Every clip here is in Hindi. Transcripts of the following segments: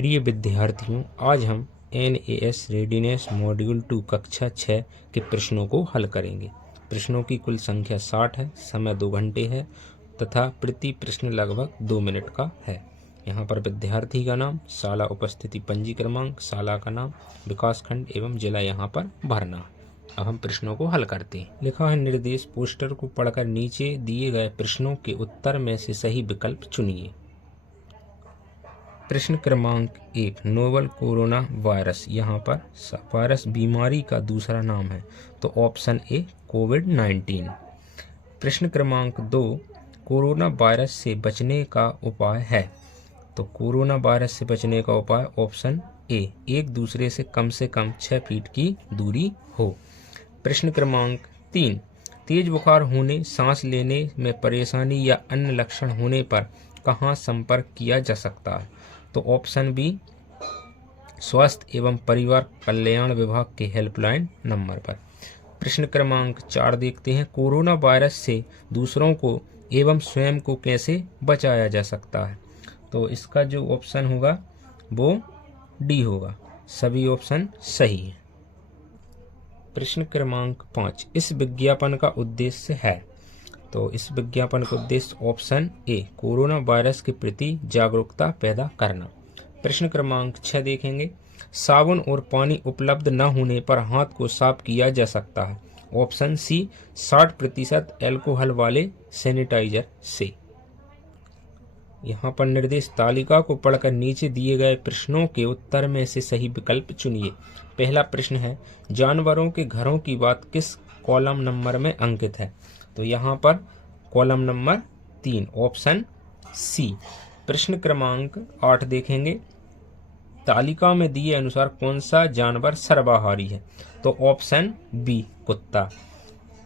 प्रिय विद्यार्थियों, आज हम NAS रेडीनेस मॉड्यूल 2 कक्षा 6 के प्रश्नों को हल करेंगे। प्रश्नों की कुल संख्या 60 है, समय 2 घंटे है तथा प्रति प्रश्न लगभग 2 मिनट का है। यहाँ पर विद्यार्थी का नाम, शाला उपस्थिति पंजी क्रमांक, शाला का नाम, विकासखंड एवं जिला यहाँ पर भरना है। अब हम प्रश्नों को हल करते हैं। लिखा है निर्देश, पोस्टर को पढ़कर नीचे दिए गए प्रश्नों के उत्तर में से सही विकल्प चुनिए। प्रश्न क्रमांक 1, नोवल कोरोना वायरस, यहाँ पर वायरस बीमारी का दूसरा नाम है, तो ऑप्शन ए कोविड-19। प्रश्न क्रमांक 2, कोरोना वायरस से बचने का उपाय है, तो कोरोना वायरस से बचने का उपाय ऑप्शन ए, एक दूसरे से कम 6 फीट की दूरी हो। प्रश्न क्रमांक 3, तेज बुखार होने, सांस लेने में परेशानी या अन्य लक्षण होने पर कहाँ संपर्क किया जा सकता है, तो ऑप्शन बी, स्वास्थ्य एवं परिवार कल्याण विभाग के हेल्पलाइन नंबर पर। प्रश्न क्रमांक 4 देखते हैं, कोरोना वायरस से दूसरों को एवं स्वयं को कैसे बचाया जा सकता है, तो इसका जो ऑप्शन होगा वो डी होगा। सभी ऑप्शन सही हैं। प्रश्न क्रमांक 5, इस विज्ञापन का उद्देश्य है, तो इस विज्ञापन का उद्देश्य ऑप्शन ए, कोरोना वायरस के प्रति जागरूकता पैदा करना। प्रश्न क्रमांक 6 देखेंगे, साबुन और पानी उपलब्ध न होने पर हाथ को साफ किया जा सकता है, ऑप्शन सी, 60% एल्कोहल वाले सैनिटाइजर से। यहाँ पर निर्देश, तालिका को पढ़कर नीचे दिए गए प्रश्नों के उत्तर में से सही विकल्प चुनिए। पहला प्रश्न है, जानवरों के घरों की बात किस कॉलम नंबर में अंकित है, तो यहाँ पर कॉलम नंबर 3, ऑप्शन सी। प्रश्न क्रमांक 8 देखेंगे, तालिका में दिए अनुसार कौन सा जानवर सर्वाहारी है, तो ऑप्शन बी, कुत्ता।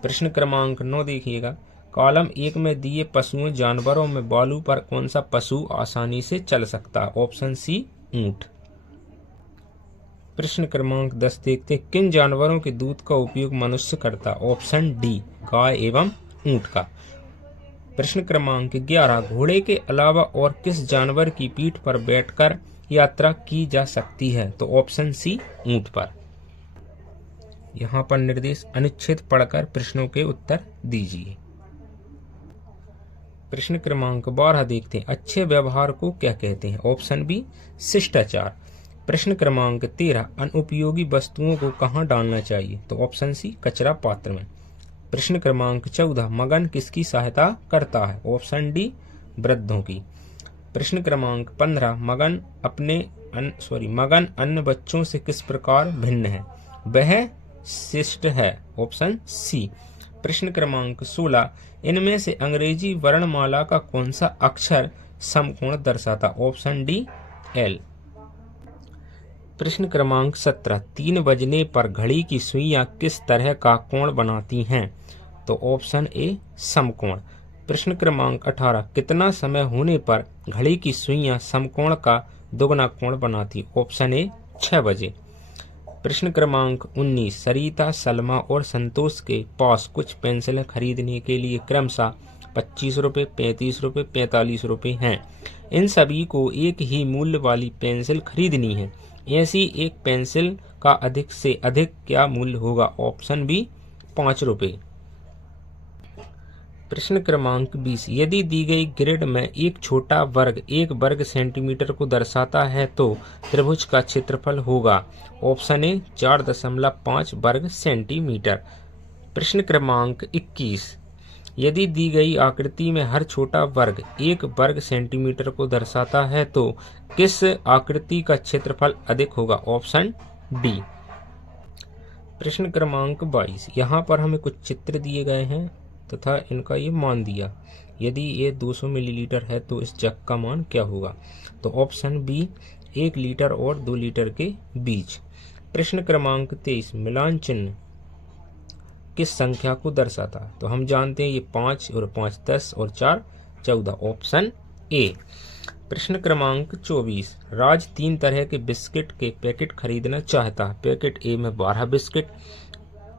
प्रश्न क्रमांक 9 देखिएगा, कॉलम 1 में दिए पशुओं जानवरों में बालू पर कौन सा पशु आसानी से चल सकता है, ऑप्शन सी, ऊंट। प्रश्न क्रमांक 10 देखते, किन जानवरों के दूध का उपयोग मनुष्य करता, ऑप्शन डी, गाय एवं ऊंट का। प्रश्न क्रमांक 11, घोड़े के अलावा और किस जानवर की पीठ पर बैठकर यात्रा की जा सकती है, तो ऑप्शन सी, ऊंट पर। यहाँ पर निर्देश, अनुच्छेद पढ़कर प्रश्नों के उत्तर दीजिए। प्रश्न क्रमांक 12 देखते हैं, अच्छे व्यवहार को क्या कहते हैं, ऑप्शन बी, शिष्टाचार। प्रश्न क्रमांक 13, अनुपयोगी वस्तुओं को कहाँ डालना चाहिए, तो ऑप्शन सी, कचरा पात्र में। प्रश्न क्रमांक 14, मगन किसकी सहायता करता है, ऑप्शन डी, वृद्धों की। प्रश्न क्रमांक 15, मगन अन्य बच्चों से किस प्रकार भिन्न है, वह शिष्ट है, ऑप्शन सी। प्रश्न क्रमांक 16, इनमें से अंग्रेजी वर्णमाला का कौन सा अक्षर समकोण दर्शाता, ऑप्शन डी, एल। प्रश्न क्रमांक 17, 3 बजने पर घड़ी की सुइयां किस तरह का कोण बनाती हैं, तो ऑप्शन ए, समकोण। प्रश्न क्रमांक 18, कितना समय होने पर घड़ी की सुइयां समकोण का दोगुना कोण बनाती, ऑप्शन ए, 6 बजे। प्रश्न क्रमांक 19, सरिता, सलमा और संतोष के पास कुछ पेंसिलें खरीदने के लिए क्रमशः 25 रुपये, 35 रुपये, 45 रुपये हैं। इन सभी को एक ही मूल्य वाली पेंसिल खरीदनी है, ऐसी एक पेंसिल का अधिक से अधिक क्या मूल्य होगा, ऑप्शन बी, 5 रुपये। प्रश्न क्रमांक 20, यदि दी गई ग्रिड में एक छोटा वर्ग 1 वर्ग सेंटीमीटर को दर्शाता है तो त्रिभुज का क्षेत्रफल होगा, ऑप्शन ए, 4.5 वर्ग सेंटीमीटर। प्रश्न क्रमांक 21, यदि दी गई आकृति में हर छोटा वर्ग 1 वर्ग सेंटीमीटर को दर्शाता है तो किस आकृति का क्षेत्रफल अधिक होगा, ऑप्शन डी। प्रश्न क्रमांक 22, यहाँ पर हमें कुछ चित्र दिए गए हैं तथा इनका ये मान दिया, यदि ये 200 मिलीलीटर है तो इस जग का मान क्या होगा, तो ऑप्शन बी, 1 लीटर और 2 लीटर के बीच। प्रश्न क्रमांक 23, मिलान चिन्ह किस संख्या को दर्शाता है, तो हम जानते हैं ये 5 और 5 10 और 4 14, ऑप्शन ए। प्रश्न क्रमांक 24, राज 3 तरह के बिस्किट के पैकेट खरीदना चाहता है, पैकेट ए में 12 बिस्किट,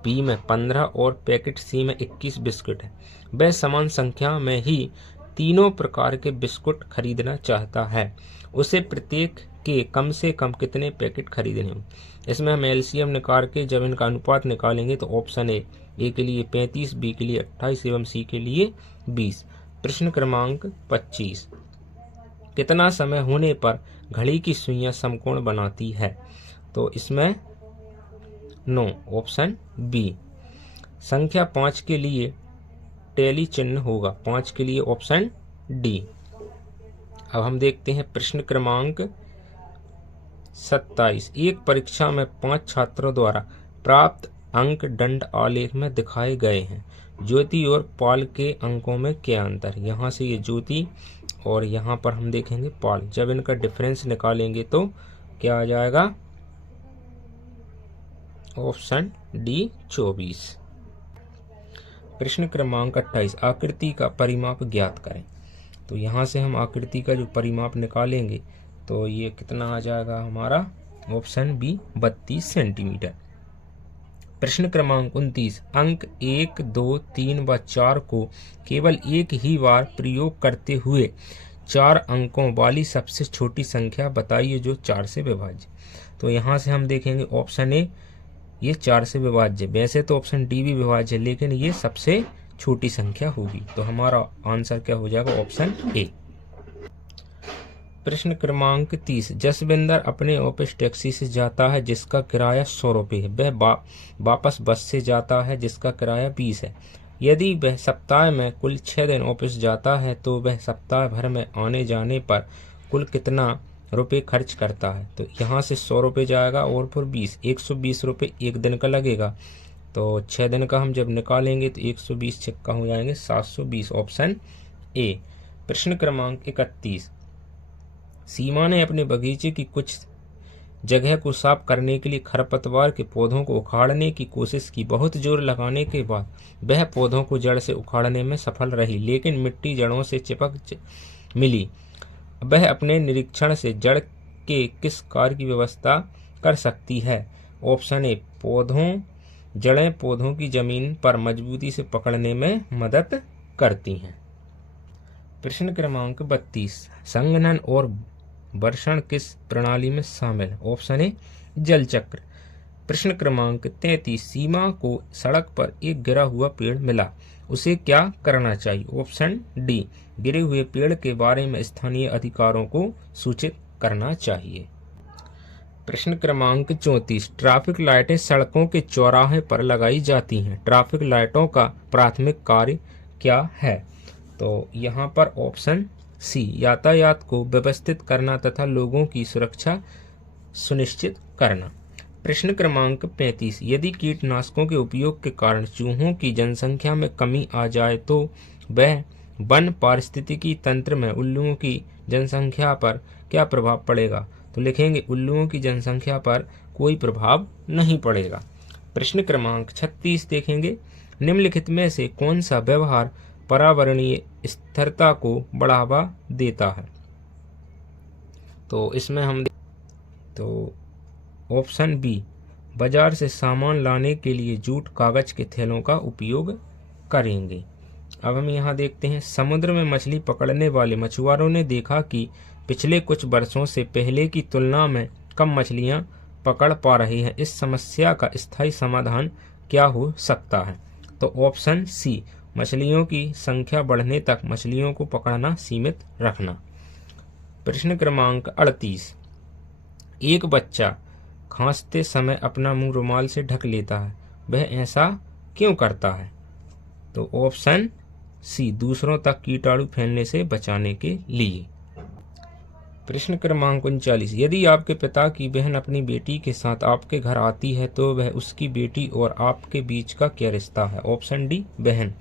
बी में 15 और पैकेट सी में 21 बिस्किट है। वह समान संख्या में ही तीनों प्रकार के बिस्कुट खरीदना चाहता है, उसे प्रत्येक के कम से कम कितने पैकेट खरीदने होंगे। इसमें हम एलसीएम निकाल के जब इनका अनुपात निकालेंगे तो ऑप्शन ए के लिए 35, बी के लिए 28 एवं सी के लिए 20। प्रश्न क्रमांक 25, कितना समय होने पर घड़ी की सुइयां समकोण बनाती है। तो इसमें नो, ऑप्शन बी। संख्या 5 के लिए टैली चिन्ह होगा, 5 के लिए ऑप्शन डी। अब हम देखते हैं प्रश्न क्रमांक 27, एक परीक्षा में 5 छात्रों द्वारा प्राप्त अंक दंड आलेख में दिखाए गए हैं। ज्योति और पाल के अंकों में क्या अंतर। यहाँ से ये ज्योति और यहाँ पर हम देखेंगे पाल, जब इनका डिफरेंस निकालेंगे तो क्या आ जाएगा, ऑप्शन डी 24। प्रश्न क्रमांक 28, आकृति का परिमाप ज्ञात करें। तो यहाँ से हम आकृति का जो परिमाप निकालेंगे तो ये कितना आ जाएगा हमारा, ऑप्शन बी 32 सेंटीमीटर। प्रश्न क्रमांक 29, अंक 1, 2, 3 व 4 को केवल एक ही बार प्रयोग करते हुए 4 अंकों वाली सबसे छोटी संख्या बताइए जो 4 से विभाज्य। तो यहाँ से हम देखेंगे ऑप्शन ए, ये 4 से विभाज्य। वैसे तो ऑप्शन डी भी विभाज्य है, लेकिन ये सबसे छोटी संख्या होगी। तो हमारा आंसर क्या हो जाएगा, ऑप्शन ए। प्रश्न क्रमांक 30, जसविंदर अपने ऑफिस टैक्सी से जाता है जिसका किराया 100 रुपये है। वह वापस बस से जाता है जिसका किराया 20 है। यदि वह सप्ताह में कुल 6 दिन ऑफिस जाता है तो वह सप्ताह भर में आने जाने पर कुल कितना रुपये खर्च करता है। तो यहाँ से 100 रुपये जाएगा और फिर 20, 120 रुपये एक दिन का लगेगा। तो 6 दिन का हम जब निकालेंगे तो 120 छक्का हो जाएंगे 720, ऑप्शन ए। प्रश्न क्रमांक 31, सीमा ने अपने बगीचे की कुछ जगह को साफ करने के लिए खरपतवार के पौधों को उखाड़ने की कोशिश की। बहुत जोर लगाने के बाद वह पौधों को जड़ से उखाड़ने में सफल रही, लेकिन मिट्टी जड़ों से चिपक मिली। वह अपने निरीक्षण से जड़ के किस कार्य की व्यवस्था कर सकती है। ऑप्शन ए, जड़ें पौधों की जमीन पर मजबूती से पकड़ने में मदद करती हैं। प्रश्न क्रमांक 32, संघनन और वर्षण किस प्रणाली में शामिल है। ऑप्शन ए, जल चक्र। प्रश्न क्रमांक 33, सीमा को सड़क पर एक गिरा हुआ पेड़ मिला, उसे क्या करना चाहिए। ऑप्शन डी, गिरे हुए पेड़ के बारे में स्थानीय अधिकारों को सूचित करना चाहिए। प्रश्न क्रमांक 34, ट्रैफिक लाइटें सड़कों के चौराहे पर लगाई जाती हैं। ट्रैफिक लाइटों का प्राथमिक कार्य क्या है। तो यहाँ पर ऑप्शन सी, यातायात को व्यवस्थित करना तथा लोगों की सुरक्षा सुनिश्चित करना। प्रश्न क्रमांक 35, यदि कीटनाशकों के उपयोग के कारण चूहों की जनसंख्या में कमी आ जाए तो वह वन पारिस्थितिकी तंत्र में उल्लुओं की जनसंख्या पर क्या प्रभाव पड़ेगा। तो लिखेंगे उल्लुओं की जनसंख्या पर कोई प्रभाव नहीं पड़ेगा। प्रश्न क्रमांक 36 देखेंगे, निम्नलिखित में से कौन सा व्यवहार पर्यावरणीय स्थिरता को बढ़ावा देता है। तो इसमें हम तो ऑप्शन बी, बाजार से सामान लाने के लिए जूट कागज के थैलों का उपयोग करेंगे। अब हम यहाँ देखते हैं, समुद्र में मछली पकड़ने वाले मछुआरों ने देखा कि पिछले कुछ वर्षों से पहले की तुलना में कम मछलियाँ पकड़ पा रही हैं। इस समस्या का स्थायी समाधान क्या हो सकता है। तो ऑप्शन सी, मछलियों की संख्या बढ़ने तक मछलियों को पकड़ना सीमित रखना। प्रश्न क्रमांक 38, एक बच्चा खांसते समय अपना मुंह रुमाल से ढक लेता है, वह ऐसा क्यों करता है। तो ऑप्शन सी, दूसरों तक कीटाणु फैलने से बचाने के लिए। प्रश्न क्रमांक 39, यदि आपके पिता की बहन अपनी बेटी के साथ आपके घर आती है तो वह उसकी बेटी और आपके बीच का क्या रिश्ता है। ऑप्शन डी, बहन।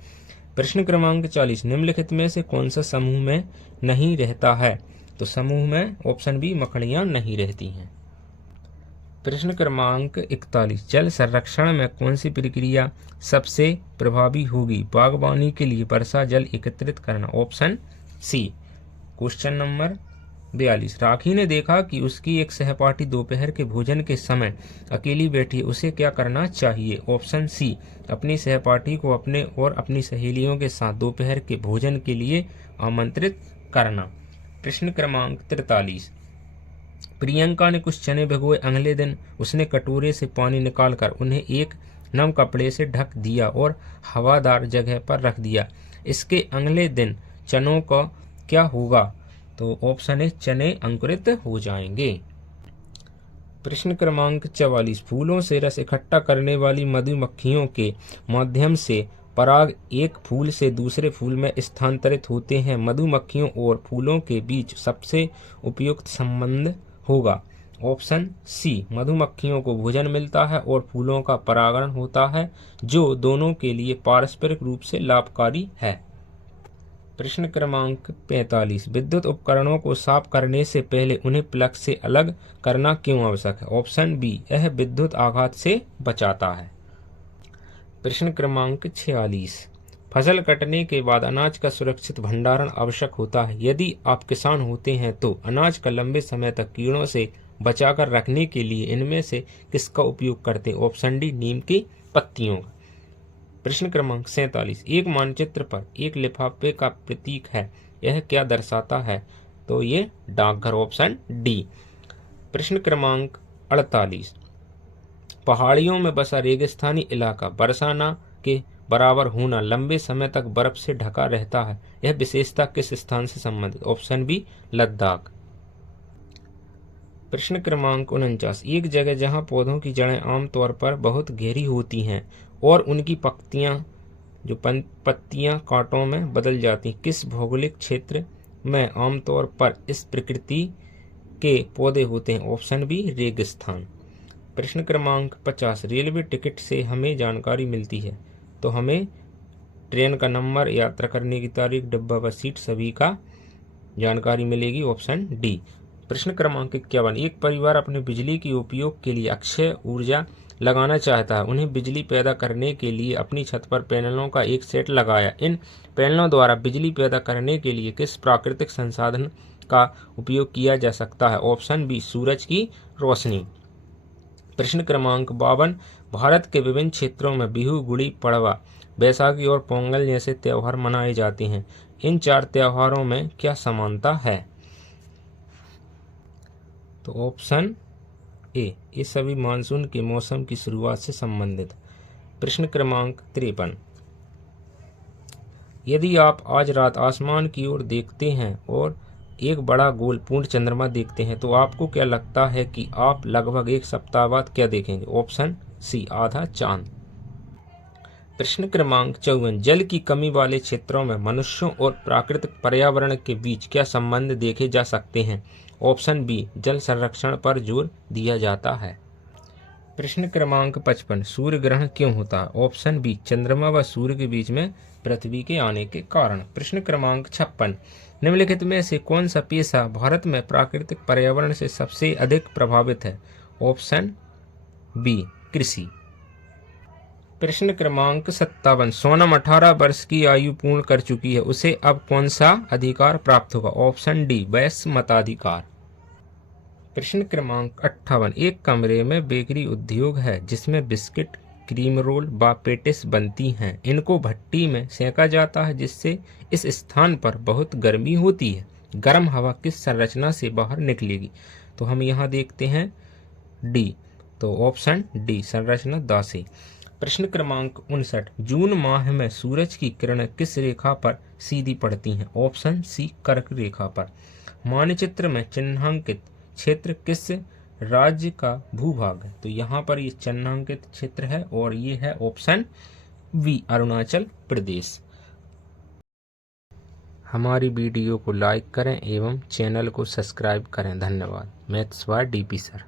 प्रश्न क्रमांक 40, निम्नलिखित में से कौन सा समूह में नहीं रहता है। तो समूह में ऑप्शन बी, मकड़ियां नहीं रहती हैं। प्रश्न क्रमांक 41, जल संरक्षण में कौन सी प्रक्रिया सबसे प्रभावी होगी। बागवानी के लिए वर्षा जल एकत्रित करना। Option C. Question number 42, Rakhi ने देखा कि उसकी एक सहपाठी दोपहर के भोजन के समय अकेली बैठी, उसे क्या करना चाहिए। ऑप्शन सी, अपनी सहपाठी को अपने और अपनी सहेलियों के साथ दोपहर के भोजन के लिए आमंत्रित करना। प्रश्न क्रमांक 43, प्रियंका ने कुछ चने भिगोए। अगले दिन उसने कटोरे से पानी निकालकर उन्हें एक नम कपड़े से ढक दिया और हवादार जगह पर रख दिया। इसके अगले दिन चनों का क्या होगा? तो ऑप्शन है चने अंकुरित हो जाएंगे। प्रश्न क्रमांक 44, फूलों से रस इकट्ठा करने वाली मधुमक्खियों के माध्यम से पराग एक फूल से दूसरे फूल में स्थानांतरित होते हैं। मधुमक्खियों और फूलों के बीच सबसे उपयुक्त संबंध होगा। ऑप्शन सी, मधुमक्खियों को भोजन मिलता है और फूलों का परागण होता है, जो दोनों के लिए पारस्परिक रूप से लाभकारी है। प्रश्न क्रमांक 45, विद्युत उपकरणों को साफ करने से पहले उन्हें प्लग से अलग करना क्यों आवश्यक है? ऑप्शन बी, यह विद्युत आघात से बचाता है। प्रश्न क्रमांक 46, फसल कटने के बाद अनाज का सुरक्षित भंडारण आवश्यक होता है। यदि आप किसान होते हैं तो अनाज का लंबे समय तक कीड़ों से बचाकर रखने के लिए इनमें से किसका उपयोग करते हैं? ऑप्शन डी, नीम की पत्तियों का। प्रश्न क्रमांक 47, एक मानचित्र पर एक लिफाफे का प्रतीक है, यह क्या दर्शाता है? तो ये डाकघर, ऑप्शन डी। प्रश्न क्रमांक 48, पहाड़ियों में बसा रेगिस्तानी इलाका बरसाना के बराबर होना लंबे समय तक बर्फ से ढका रहता है, यह विशेषता किस स्थान से संबंधित? Option B, Ladakh. प्रश्न क्रमांक 49, एक जगह जहां पौधों की जड़ें आमतौर पर बहुत गहरी होती हैं और उनकी पत्तियां कांटों में बदल जाती हैं, किस भौगोलिक क्षेत्र में आमतौर पर इस प्रकृति के पौधे होते हैं? ऑप्शन बी, रेगिस्तान। प्रश्न क्रमांक 50, रेलवे टिकट से हमें जानकारी मिलती है, तो हमें ट्रेन का नंबर, यात्रा करने की तारीख, डिब्बा व सीट सभी का जानकारी मिलेगी। Option D. प्रश्न क्रमांक 51, एक परिवार अपने बिजली के उपयोग के लिए अक्षय ऊर्जा लगाना चाहता है। उन्हें बिजली पैदा करने के लिए अपनी छत पर पैनलों का एक सेट लगाया। इन पैनलों द्वारा बिजली पैदा करने के लिए किस प्राकृतिक संसाधन का उपयोग किया जा सकता है? ऑप्शन बी, सूरज की रोशनी। प्रश्न क्रमांक 52, भारत के विभिन्न क्षेत्रों में बिहू, गुड़ी पड़वा, बैसाखी और पोंगल जैसे त्यौहार मनाए जाते हैं। इन चार त्योहारों में क्या समानता है? तो ऑप्शन ए, ये सभी मानसून के मौसम की शुरुआत से संबंधित। प्रश्न क्रमांक 53, यदि आप आज रात आसमान की ओर देखते हैं और एक बड़ा गोल पूर्ण चंद्रमा देखते हैं, तो आपको क्या लगता है कि आप लगभग एक सप्ताह बाद क्या देखेंगे? ऑप्शन सी, आधा चांद। प्रश्न क्रमांक 54, जल की कमी वाले क्षेत्रों में मनुष्यों और प्राकृतिक पर्यावरण के बीच क्या संबंध देखे जा सकते हैं? ऑप्शन बी, जल संरक्षण पर जोर दिया जाता है। प्रश्न क्रमांक 55, सूर्य ग्रहण क्यों होता है? ऑप्शन बी, चंद्रमा व सूर्य के बीच में पृथ्वी के आने के कारण। प्रश्न क्रमांक 56, निम्नलिखित में से कौन सा पेशा भारत में प्राकृतिक पर्यावरण से सबसे अधिक प्रभावित है? ऑप्शन बी, कृषि। प्रश्न क्रमांक 57, सोनम 18 वर्ष की आयु पूर्ण कर चुकी है, उसे अब कौन सा अधिकार प्राप्त होगा? ऑप्शन डी, वयस्क मताधिकार। प्रश्न क्रमांक 58, एक कमरे में बेकरी उद्योग है जिसमें बिस्किट, क्रीम रोल व पेटिस बनती हैं। इनको भट्टी में सेका जाता है जिससे इस स्थान पर बहुत गर्मी होती है। गर्म हवा किस संरचना से बाहर निकलेगी? तो हम यहाँ देखते हैं डी, तो ऑप्शन डी, संरचना द से। प्रश्न क्रमांक 59, जून माह में सूरज की किरणें किस रेखा पर सीधी पड़ती हैं? ऑप्शन सी, कर्क रेखा पर। मानचित्र में चिन्हांकित क्षेत्र किस राज्य का भूभाग है? तो यहाँ पर ये चिन्हांकित क्षेत्र है और ये है ऑप्शन बी, अरुणाचल प्रदेश। हमारी वीडियो को लाइक करें एवं चैनल को सब्सक्राइब करें। धन्यवाद। Maths by DP sir.